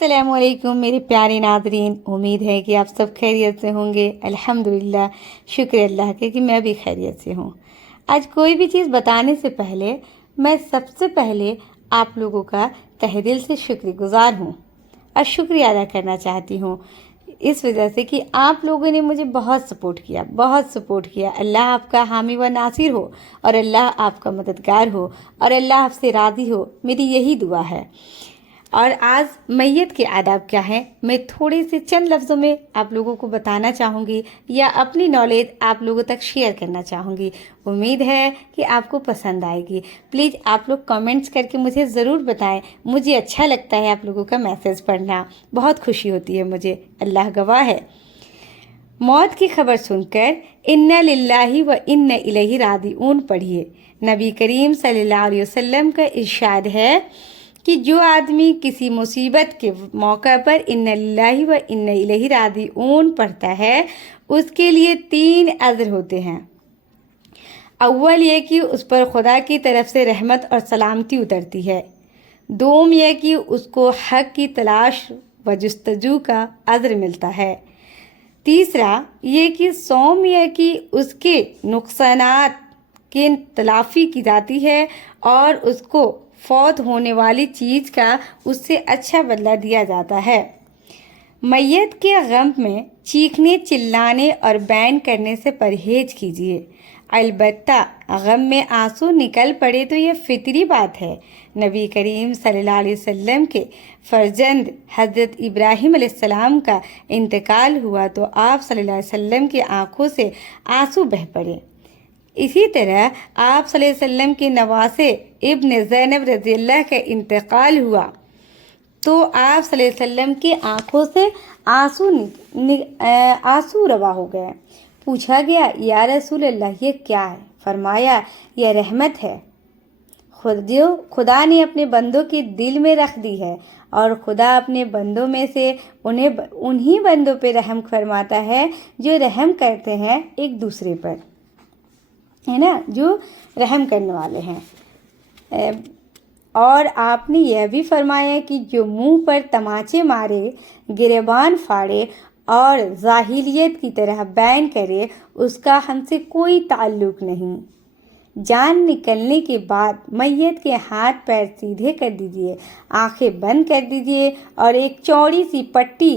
السلام علیکم میرے پیارے ناظرین، امید ہے کہ آپ سب خیریت سے ہوں گے۔ الحمدللہ، شکر اللہ کے کہ میں بھی خیریت سے ہوں۔ آج کوئی بھی چیز بتانے سے پہلے میں سب سے پہلے آپ لوگوں کا تہہ دل سے شکر گزار ہوں اور شکریہ ادا کرنا چاہتی ہوں، اس وجہ سے کہ آپ لوگوں نے مجھے بہت سپورٹ کیا۔ اللہ آپ کا حامی و ناصر ہو اور اللہ آپ کا مددگار ہو اور اللہ آپ سے راضی ہو، میری یہی دعا ہے۔ اور آج میت کے آداب کیا ہیں، میں تھوڑے سے چند لفظوں میں آپ لوگوں کو بتانا چاہوں گی یا اپنی نالج آپ لوگوں تک شیئر کرنا چاہوں گی۔ امید ہے کہ آپ کو پسند آئے گی۔ پلیز آپ لوگ کمنٹس کر کے مجھے ضرور بتائیں، مجھے اچھا لگتا ہے آپ لوگوں کا میسج پڑھنا، بہت خوشی ہوتی ہے مجھے، اللہ گواہ ہے۔ موت کی خبر سن کر انا للہ و انا الیہ راجعون پڑھیے۔ نبی کریم صلی اللہ علیہ وسلم کا ارشاد ہے کہ جو آدمی کسی مصیبت کے موقع پر انا للہ و انا الیہ راجعون پڑھتا ہے، اس کے لیے 3 اجر ہوتے ہیں۔ اول یہ کہ اس پر خدا کی طرف سے رحمت اور سلامتی اترتی ہے۔ دوم یہ کہ اس کو حق کی تلاش و جستجو کا اجر ملتا ہے۔ تیسرا یہ کہ سوم یہ کہ اس کے نقصانات کی تلافی کی جاتی ہے اور اس کو فوت ہونے والی چیز کا اس سے اچھا بدلہ دیا جاتا ہے۔ میت کے غم میں چیخنے، چلانے اور بین کرنے سے پرہیز کیجیے۔ البتہ غم میں آنسو نکل پڑے تو یہ فطری بات ہے۔ نبی کریم صلی اللہ علیہ وسلم کے فرزند حضرت ابراہیم علیہ السلام کا انتقال ہوا تو آپ صلی اللہ علیہ وسلم کی آنکھوں سے آنسو بہہ پڑے۔ اسی طرح آپ صلی اللہ علیہ وسلم کے نواسے ابن زینب رضی اللہ کا انتقال ہوا تو آپ صلی اللہ علیہ وسلم کی آنکھوں سے آنسو روا ہو گئے۔ پوچھا گیا، یا رسول اللہ یہ کیا ہے؟ فرمایا، یہ رحمت ہے جو خدا نے اپنے بندوں کے دل میں رکھ دی ہے، اور خدا اپنے بندوں میں سے انہی بندوں پہ رحم فرماتا ہے جو رحم کرتے ہیں ایک دوسرے پر، ہے نا، جو رحم کرنے والے ہیں۔ اور آپ نے یہ بھی فرمایا کہ جو منہ پر تماچے مارے، گریبان پھاڑے اور جاہلیت کی طرح بین کرے، اس کا ہم سے کوئی تعلق نہیں۔ جان نکلنے کے بعد میت کے ہاتھ پیر سیدھے کر دیجئے، آنکھیں بند کر دیجئے اور ایک چوڑی سی پٹی،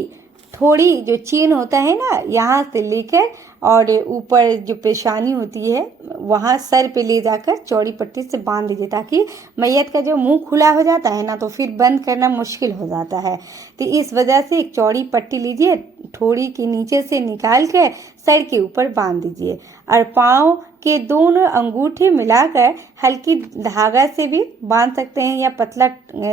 تھوڑی جو چین ہوتا ہے نا، یہاں سے لے کر اور اوپر جو پیشانی ہوتی ہے وہاں سر پہ لے جا کر چوڑی پٹی سے باندھ دیجیے، تاکہ میت کا جو منہ کھلا ہو جاتا ہے نا تو پھر بند کرنا مشکل ہو جاتا ہے۔ تو اس وجہ سے ایک چوڑی پٹی لیجیے، تھوڑی کے نیچے سے نکال کر سر کے اوپر باندھ دیجیے، اور پاؤں کے دونوں انگوٹھے ملا کر ہلکی دھاگا سے بھی باندھ سکتے ہیں، یا پتلا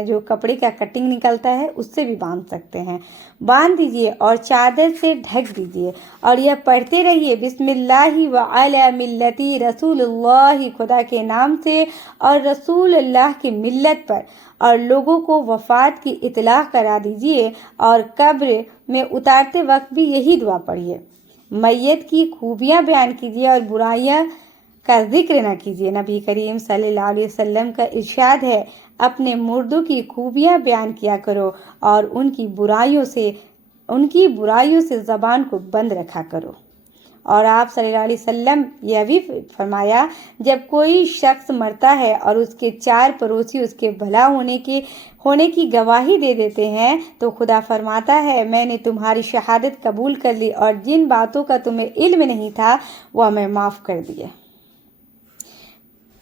جو کپڑے کا کٹنگ نکلتا ہے اس سے بھی باندھ سکتے ہیں۔ باندھ دیجیے اور چادر سے ڈھک دیجیے اور یہ پڑھتے رہیے، بسم اللہ وعلی ملتی رسول اللہ، خدا کے نام سے اور رسول اللہ کی ملت پر، اور لوگوں کو وفات کی اطلاع کرا دیجیے، اور قبر میں اتارتے وقت بھی یہی دعا پڑھیے۔ میت کی خوبیاں بیان کیجیے اور برائیاں کا ذکر نہ کیجیے۔ نبی کریم صلی اللہ علیہ وسلم کا ارشاد ہے، اپنے مردوں کی خوبیاں بیان کیا کرو اور ان کی برائیوں سے زبان کو بند رکھا کرو۔ اور آپ صلی اللہ علیہ وسلم یہ بھی فرمایا، جب کوئی شخص مرتا ہے اور اس کے 4 پڑوسی اس کے بھلا ہونے کی گواہی دے دیتے ہیں تو خدا فرماتا ہے، میں نے تمہاری شہادت قبول کر لی اور جن باتوں کا تمہیں علم نہیں تھا وہ میں معاف کر دیے۔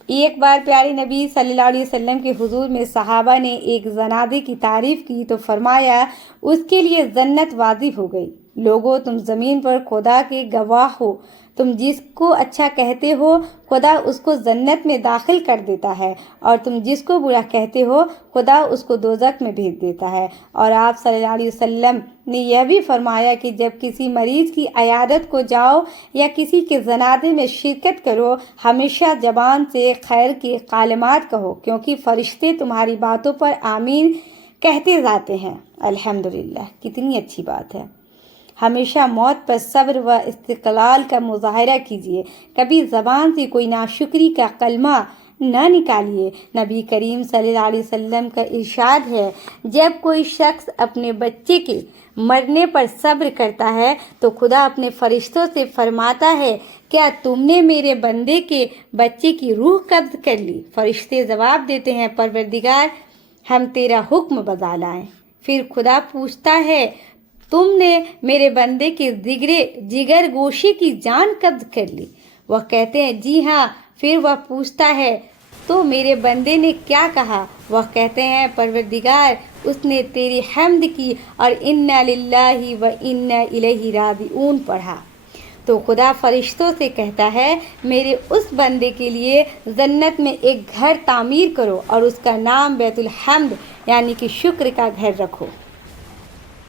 ایک بار پیارے نبی صلی اللہ علیہ وسلم کے حضور میں صحابہ نے ایک جنازے کی تعریف کی تو فرمایا، اس کے لیے جنت واجب ہو گئی۔ لوگوں، تم زمین پر خدا کے گواہ ہو، تم جس کو اچھا کہتے ہو خدا اس کو جنت میں داخل کر دیتا ہے، اور تم جس کو برا کہتے ہو خدا اس کو دوزخ میں بھیج دیتا ہے۔ اور آپ صلی اللہ علیہ وسلم نے یہ بھی فرمایا کہ جب کسی مریض کی عیادت کو جاؤ یا کسی کے جنازے میں شرکت کرو، ہمیشہ زبان سے خیر کی کلمات کہو، کیونکہ فرشتے تمہاری باتوں پر آمین کہتے جاتے ہیں۔ الحمدللہ، کتنی اچھی بات ہے۔ ہمیشہ موت پر صبر و استقلال کا مظاہرہ کیجیے، کبھی زبان سے کوئی ناشکری کا کلمہ نہ نکالیے۔ نبی کریم صلی اللہ علیہ وسلم کا ارشاد ہے، جب کوئی شخص اپنے بچے کے مرنے پر صبر کرتا ہے تو خدا اپنے فرشتوں سے فرماتا ہے، کیا تم نے میرے بندے کے بچے کی روح قبض کر لی؟ فرشتے جواب دیتے ہیں، پروردگار ہم تیرا حکم بجا لائیں۔ پھر خدا پوچھتا ہے، تم نے میرے بندے کے جگر گوشے کی جان قبض کر لی؟ وہ کہتے ہیں جی ہاں۔ پھر وہ پوچھتا ہے، تو میرے بندے نے کیا کہا؟ وہ کہتے ہیں، پروردگار اس نے تیری حمد کی اور انا للہ و انا الیہ راجعون پڑھا۔ تو خدا فرشتوں سے کہتا ہے، میرے اس بندے کے لیے جنت میں ایک گھر تعمیر کرو اور اس کا نام بیت الحمد یعنی کہ شکر کا گھر رکھو۔